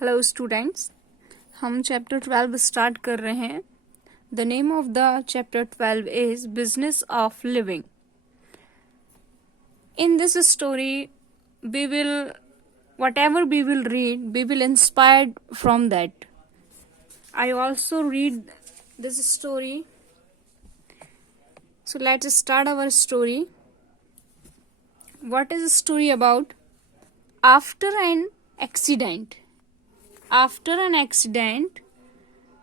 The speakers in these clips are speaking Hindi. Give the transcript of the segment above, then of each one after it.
हेलो स्टूडेंट्स, हम चैप्टर 12 स्टार्ट कर रहे हैं. The name of the chapter 12 is business of living. In this story we will whatever we will read, we will inspired from that. I also read this story. So let's start our story. What is the story about? After an accident,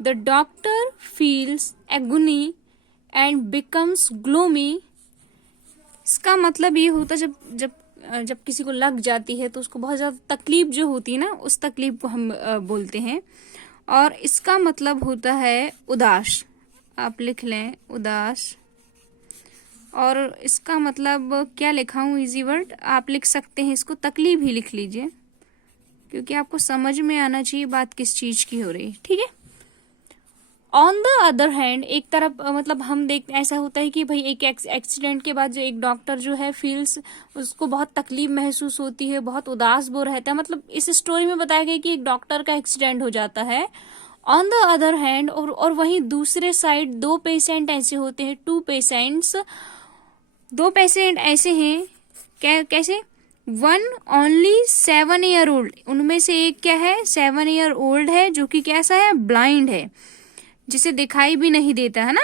the doctor feels agony and becomes gloomy. इसका मतलब ये होता जब जब जब किसी को लग जाती है तो उसको बहुत ज़्यादा तकलीफ जो होती है ना, उस तकलीफ को हम बोलते हैं. और इसका मतलब होता है उदास. आप लिख लें उदास. और इसका मतलब क्या लिखा हूँ, इजी वर्ड आप लिख सकते हैं, इसको तकलीफ ही लिख लीजिए क्योंकि आपको समझ में आना चाहिए बात किस चीज़ की हो रही है. ठीक है. ऑन द अदर हैंड, एक तरफ मतलब हम देखते ऐसा होता है कि भाई एक एक्सीडेंट के बाद जो एक डॉक्टर जो है फील्स, उसको बहुत तकलीफ महसूस होती है, बहुत उदास वो रहता है. मतलब इस स्टोरी में बताया गया कि एक डॉक्टर का एक्सीडेंट हो जाता है. ऑन द अदर हैंड, और वहीं दूसरे साइड दो पेशेंट ऐसे होते हैं, दो पेशेंट ऐसे हैं. कैसे? वन ओनली 7 ईयर ओल्ड, उनमें से एक क्या है, 7 ईयर ओल्ड है, जो कि कैसा है, ब्लाइंड है, जिसे दिखाई भी नहीं देता है ना.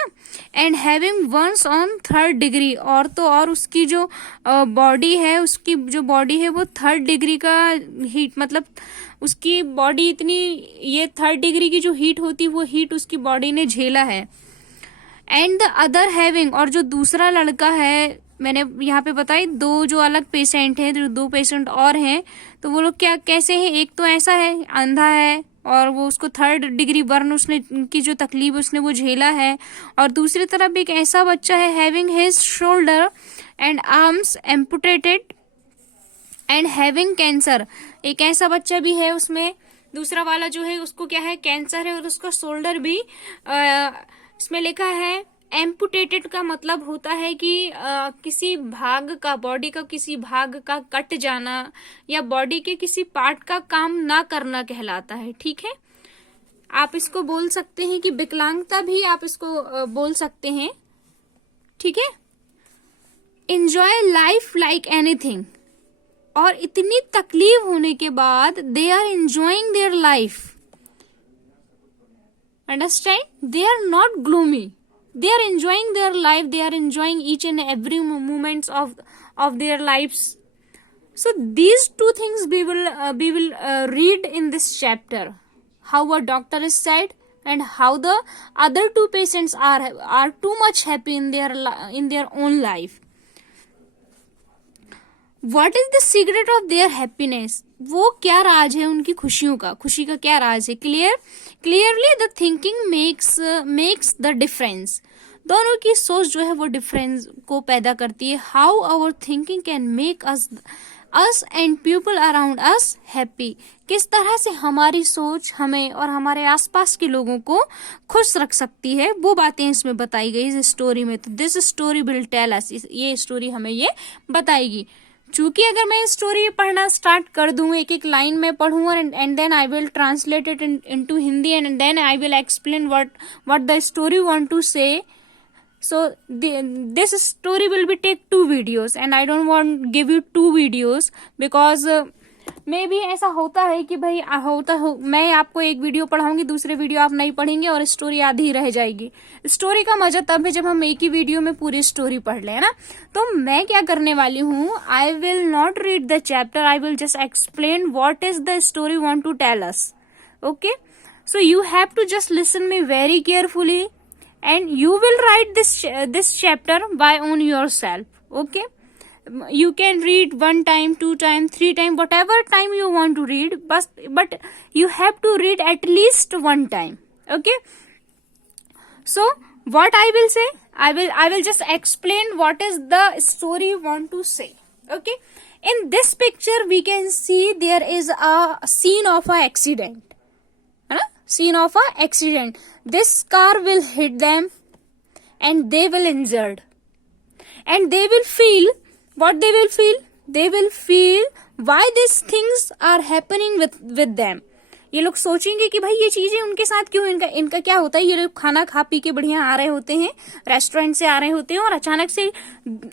And having once on 3rd degree, और तो और उसकी जो बॉडी है, उसकी जो बॉडी है वो 3rd डिग्री का हीट, मतलब उसकी बॉडी इतनी, ये 3rd डिग्री की जो हीट होती वो हीट उसकी बॉडी ने झेला है. एंड द अदर हैविंग, और जो दूसरा लड़का है, मैंने यहाँ पे बताई दो जो अलग पेशेंट हैं, जो दो पेशेंट और हैं, तो वो लोग क्या कैसे हैं, एक तो ऐसा है अंधा है और वो उसको 3rd डिग्री बर्न उसने की जो तकलीफ उसने वो झेला है. और दूसरी तरफ एक ऐसा बच्चा है having his shoulder and arms amputated and having cancer, एक ऐसा बच्चा भी है उसमें, दूसरा वाला जो है उसको क्या है, कैंसर है, और उसका शोल्डर भी इसमें लिखा है एम्पुटेटेड का मतलब होता है कि किसी भाग का, बॉडी का किसी भाग का कट जाना या बॉडी के किसी पार्ट का काम ना करना कहलाता है. ठीक है. आप इसको बोल सकते हैं कि विकलांगता भी आप इसको बोल सकते हैं. ठीक है. एंजॉय लाइफ लाइक एनीथिंग, और इतनी तकलीफ होने के बाद they are enjoying their life. Understand? They are not gloomy. They are enjoying their life. They are enjoying each and every moments of their lives. So these two things we will read in this chapter. How a doctor is sad and how the other two patients are too much happy in their own life. What is the secret of their happiness? वो क्या राज है उनकी खुशियों का, खुशी का क्या राज है? Clearly the thinking makes the difference. दोनों की सोच जो है वो डिफरेंस को पैदा करती है. How our thinking can make us and people around us happy, किस तरह से हमारी सोच हमें और हमारे आसपास के लोगों को खुश रख सकती है, वो बातें इसमें बताई गई इस स्टोरी में. तो this story will tell us, ये स्टोरी हमें ये बताएगी. चूंकि अगर मैं स्टोरी पढ़ना स्टार्ट कर दूं, एक एक लाइन में पढ़ूं, और and then I will translate it into Hindi, and then I will explain what the story want to say. So this story will be take 2 videos and I don't want give you 2 videos because maybe ऐसा होता है कि भाई मैं आपको एक वीडियो पढ़ाऊंगी, दूसरे वीडियो आप नहीं पढ़ेंगे और स्टोरी आधी रह जाएगी. स्टोरी का मजा तब है जब हम एक ही वीडियो में पूरी स्टोरी पढ़ लें, है ना. तो मैं क्या करने वाली हूँ, I will not read the chapter, I will just explain what is the story want to tell us. Okay, so you have to just listen me very carefully and you will write this chapter by on yourself. Okay, you can read 1 time, 2 time, 3 time, whatever time you want to read, but you have to read at least 1 time. Okay, so what I will say, I will just explain what is the story want to say. Okay, in this picture we can see there is a scene of a accident. Scene of a accident. This car will hit them and they will injured, and they will feel what they will feel. They will feel why these things are happening with them. ये लोग सोचेंगे कि भाई ये चीजें उनके साथ क्यों, इनका क्या होता है। ये लोग खाना खा पी के बढ़िया आ रहे होते हैं, रेस्टोरेंट से आ रहे होते हैं, और अचानक से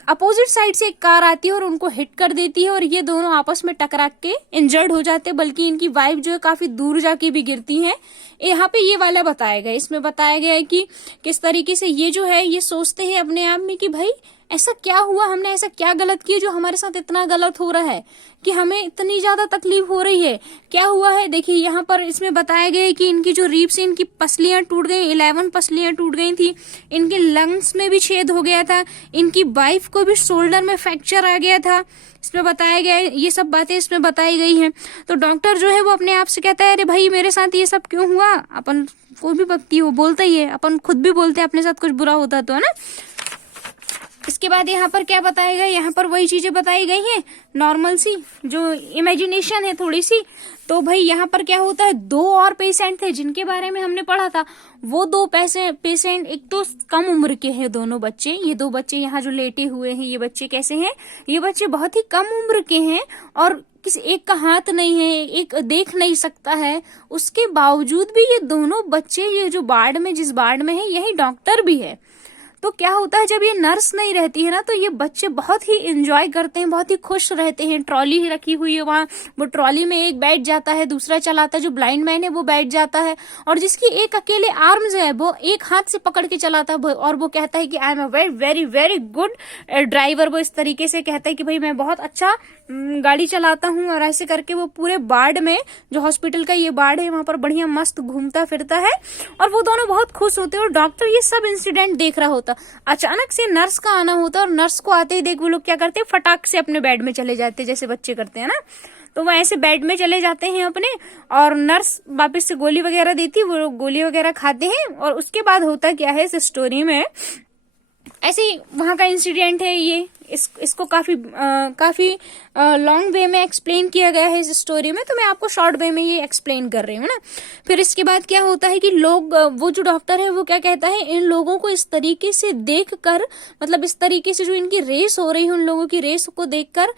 अपोजिट साइड से एक कार आती है और उनको हिट कर देती है, और ये दोनों आपस में टकरा के इंजर्ड हो जाते हैं, बल्कि इनकी वाइफ जो है काफी दूर जाके भी गिरती है। यहाँ पे ये वाला बताया गया, इसमें बताया गया है कि किस तरीके से ये जो है ये सोचते हैं अपने आप में कि भाई ऐसा क्या हुआ, हमने ऐसा क्या गलत किया जो हमारे साथ इतना गलत हो रहा है, कि हमें इतनी ज्यादा तकलीफ हो रही है, क्या हुआ है। देखिए यहाँ पर इसमें बताया गया है कि इनकी जो रीप से इनकी पसलियां टूट गई, 11 पसलियां टूट गई थी, इनके लंग्स में भी छेद हो गया था, इनकी वाइफ को भी शोल्डर में फ्रैक्चर आ गया था। इसमें बताया गया है, ये सब बातें इसमें बताई गई हैं। तो डॉक्टर जो है वो अपने आप से कहता है अरे भाई मेरे साथ ये सब क्यों हुआ। अपन कोई भी व्यक्ति हो बोलता ही है, अपन खुद भी बोलते हैं अपने साथ कुछ बुरा होता तो, है ना। इसके बाद यहाँ पर क्या बताया गया, यहाँ पर वही चीजें बताई गई हैं नॉर्मल सी, जो इमेजिनेशन है थोड़ी सी। तो भाई यहाँ पर क्या होता है, 2 और पेशेंट थे जिनके बारे में हमने पढ़ा था। वो 2 पेशेंट एक तो कम उम्र के हैं दोनों बच्चे, ये 2 बच्चे यहाँ जो लेटे हुए हैं ये बच्चे कैसे हैं, ये बच्चे बहुत ही कम उम्र के हैं, और किसी एक का हाथ नहीं है, एक देख नहीं सकता है, उसके बावजूद भी ये दोनों बच्चे, ये जो वार्ड में जिस वार्ड में है यही डॉक्टर भी है। तो क्या होता है जब ये नर्स नहीं रहती है ना, तो ये बच्चे बहुत ही एंजॉय करते हैं, बहुत ही खुश रहते हैं। ट्रॉली ही रखी हुई है वहां, वो ट्रॉली में एक बैठ जाता है, दूसरा चलाता है, जो ब्लाइंड मैन है वो बैठ जाता है, और जिसकी एक अकेले आर्म्स है वो एक हाथ से पकड़ के चलाता है, और वो कहता है कि I am a very very very good driver. वो इस तरीके से कहता है कि भाई मैं बहुत अच्छा गाड़ी चलाता हूँ, और ऐसे करके वो पूरे वार्ड में, जो हॉस्पिटल का ये वार्ड है वहां पर बढ़िया मस्त घूमता फिरता है, और वो दोनों बहुत खुश होते हैं। और डॉक्टर ये सब इंसिडेंट देख रहा होता। अचानक से नर्स का आना होता है, और नर्स को आते ही देख वो लोग क्या करते हैं, फटाक से अपने बेड में चले जाते हैं, जैसे बच्चे करते हैं ना। तो वो ऐसे बेड में चले जाते हैं अपने, और नर्स वापस से गोली वगैरह देती, वो लोग गोली वगैरह खाते हैं। और उसके बाद होता क्या है इस स्टोरी में, ऐसे ही वहां का इंसिडेंट है ये, इसको काफी लॉन्ग वे में एक्सप्लेन किया गया है इस स्टोरी में, तो मैं आपको शॉर्ट वे में ये एक्सप्लेन कर रही हूँ ना। फिर इसके बाद क्या होता है कि लोग, वो जो डॉक्टर है वो क्या कहता है, इन लोगों को इस तरीके से देखकर, मतलब इस तरीके से जो इनकी रेस हो रही है, उन लोगों की रेस को देखकर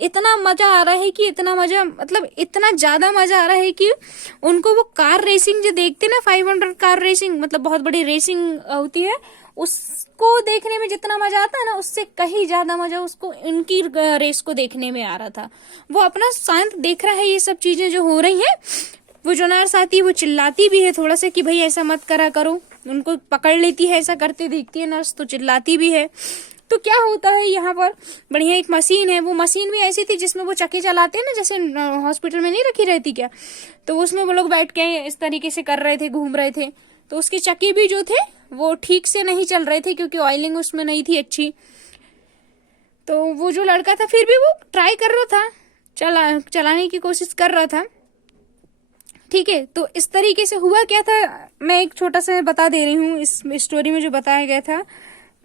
इतना मजा आ रहा है कि इतना मजा, मतलब इतना ज्यादा मजा आ रहा है कि उनको वो कार रेसिंग जो देखते ना, 500 कार रेसिंग, मतलब बहुत बड़ी रेसिंग होती है, उसको देखने में जितना मजा आता है ना, उससे कहीं ज्यादा मजा उसको इनकी रेस को देखने में आ रहा था। वो अपना शांत देख रहा है ये सब चीजें जो हो रही हैं। वो जो नर्स आती है वो चिल्लाती भी है थोड़ा सा कि भाई ऐसा मत करा करो, उनको पकड़ लेती है, ऐसा करते देखती है नर्स तो चिल्लाती भी है। तो क्या होता है यहाँ पर, बढ़िया एक मशीन है, वो मशीन भी ऐसी थी जिसमें वो चक्के चलाते हैं ना, जैसे हॉस्पिटल में नहीं रखी रहती क्या, तो उसमें वो लोग बैठ के इस तरीके से कर रहे थे, घूम रहे थे। तो उसके चक्के भी जो थे वो ठीक से नहीं चल रहे थे, क्योंकि ऑयलिंग उसमें नहीं थी अच्छी। तो वो जो लड़का था फिर भी वो ट्राई कर रहा था, चलाने की कोशिश कर रहा था, ठीक है। तो इस तरीके से हुआ क्या था, मैं एक छोटा सा बता दे रही हूँ। इस स्टोरी में जो बताया गया था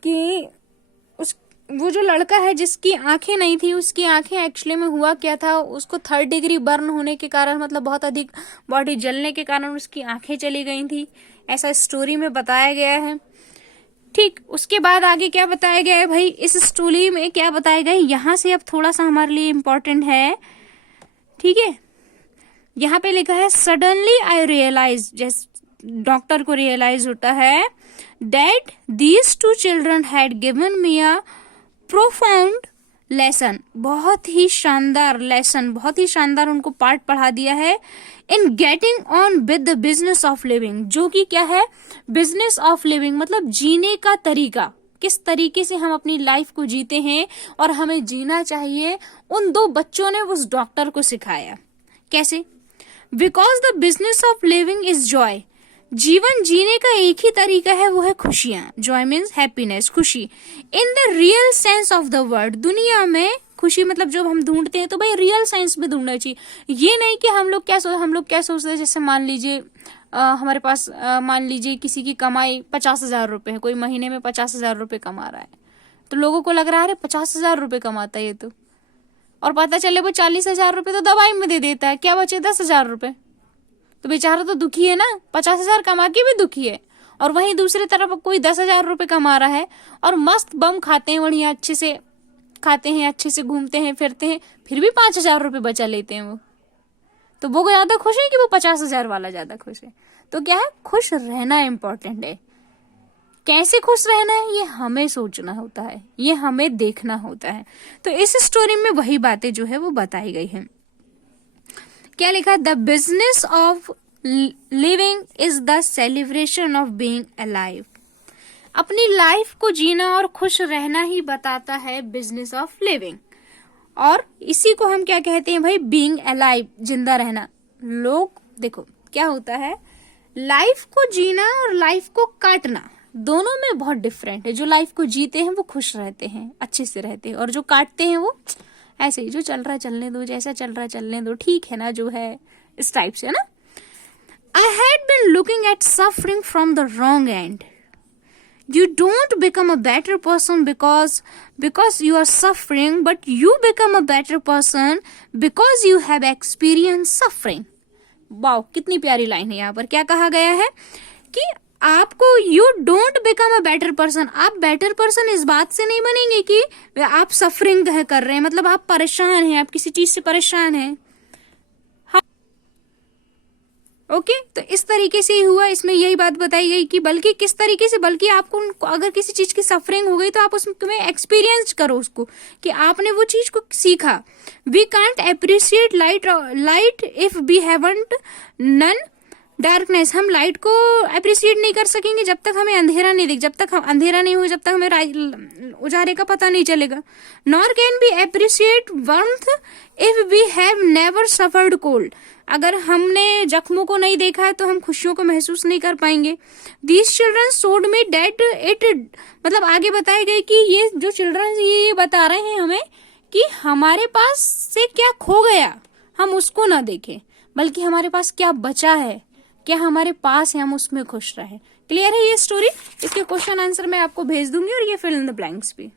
कि वो जो लड़का है जिसकी आंखें नहीं थी, उसकी आंखें एक्चुअली में हुआ क्या था, उसको 3rd डिग्री बर्न होने के कारण, मतलब बहुत अधिक बॉडी जलने के कारण उसकी आंखें चली गई थी, ऐसा स्टोरी में बताया गया है। ठीक, उसके बाद आगे क्या बताया गया है भाई, इस स्टोरी में क्या बताया गया है, यहाँ से अब थोड़ा सा हमारे लिए इम्पोर्टेंट है, ठीक है। यहाँ पे लिखा है सडनली आई रियलाइज, जैसे डॉक्टर को रियलाइज होता है, that these 2 children had given me a profound lesson, बहुत ही शानदार लेसन, बहुत ही शानदार उनको पार्ट पढ़ा दिया है, in getting on with the business of living, जो कि क्या है, बिजनेस ऑफ लिविंग, मतलब जीने का तरीका, किस तरीके से हम अपनी लाइफ को जीते हैं और हमें जीना चाहिए, उन 2 बच्चों ने उस डॉक्टर को सिखाया। कैसे, because the business of living is Joy, जीवन जीने का एक ही तरीका है, वो है खुशियां। जॉय मीन्स हैप्पीनेस, खुशी, in the real sense of the word, दुनिया में खुशी मतलब जब हम ढूंढते हैं तो भाई रियल सेंस में ढूंढना चाहिए। ये नहीं कि हम लोग क्या सोचते हैं, जैसे मान लीजिए हमारे पास मान लीजिए किसी की कमाई 50,000 रुपए है, कोई महीने में 50,000 रुपए कमा रहा है, तो लोगों को लग रहा है 50,000 रुपए कमाता है ये तो, और पता चले वो 40,000 रुपए तो दवाई में दे देता है, क्या बचे 10,000 रुपए, तो बेचारा तो दुखी है ना, 50,000 कमा के भी दुखी है। और वहीं दूसरी तरफ कोई 10,000 रुपए कमा रहा है और मस्त बम खाते हैं, बढ़िया अच्छे से खाते हैं, अच्छे से घूमते हैं फिरते हैं, फिर भी 5,000 रुपए बचा लेते हैं वो। तो वो ज्यादा खुश है कि वो 50,000 वाला ज्यादा खुश है? तो क्या है, खुश रहना इंपॉर्टेंट है। कैसे खुश रहना है ये हमें सोचना होता है, ये हमें देखना होता है। तो इस स्टोरी में वही बातें जो है वो बताई गई है। क्या लिखा, the business of living is the celebration of being alive. अपनी लाइफ को जीना और खुश रहना ही बताता है बिजनेस ऑफ लिविंग। और इसी को हम क्या कहते हैं भाई, बीइंग अलाइव, जिंदा रहना। लोग देखो क्या होता है, लाइफ को जीना और लाइफ को काटना दोनों में बहुत डिफरेंट है। जो लाइफ को जीते हैं वो खुश रहते हैं, अच्छे से रहते हैं, और जो काटते हैं वो ऐसे ही, जो चल रहा है चलने दो, जैसा चल रहा है चलने दो, ठीक है ना, जो है इस टाइप से, है ना। I had been looking at suffering from the wrong end. You don't become a better person because you are suffering, but you become a better person because you have experienced suffering. Wow, कितनी प्यारी लाइन है। यहाँ पर क्या कहा गया है कि आपको you don't become a better person, आप बेटर पर्सन इस बात से नहीं बनेंगे कि आप सफरिंग कर रहे हैं, मतलब आप परेशान हैं, आप किसी चीज से परेशान हैं। ओके, तो इस तरीके से ही हुआ। इसमें यही बात बताई गई कि बल्कि किस तरीके से, बल्कि आपको अगर किसी चीज की सफरिंग हो गई तो आप उसमें एक्सपीरियंस करो उसको, कि आपने वो चीज को सीखा। We can't appreciate light if we haven't none darkness. हम लाइट को अप्रिशिएट नहीं कर सकेंगे जब तक हमें अंधेरा नहीं दिख, जब तक हम अंधेरा नहीं हो, जब तक हमें उजारे का पता नहीं चलेगा। Nor can be appreciate warmth if we have never suffered cold. अगर हमने जख्मों को नहीं देखा है तो हम खुशियों को महसूस नहीं कर पाएंगे। These children showed me that it, मतलब आगे बताए गए कि ये जो चिल्ड्रन ये बता रहे हैं हमें कि हमारे पास से क्या खो गया, हम उसको ना देखें, बल्कि हमारे पास क्या बचा है, क्या हमारे पास है, हम उसमें खुश रहे। क्लियर है ये स्टोरी? इसके क्वेश्चन आंसर मैं आपको भेज दूंगी और ये फिल इन द ब्लैंक्स भी।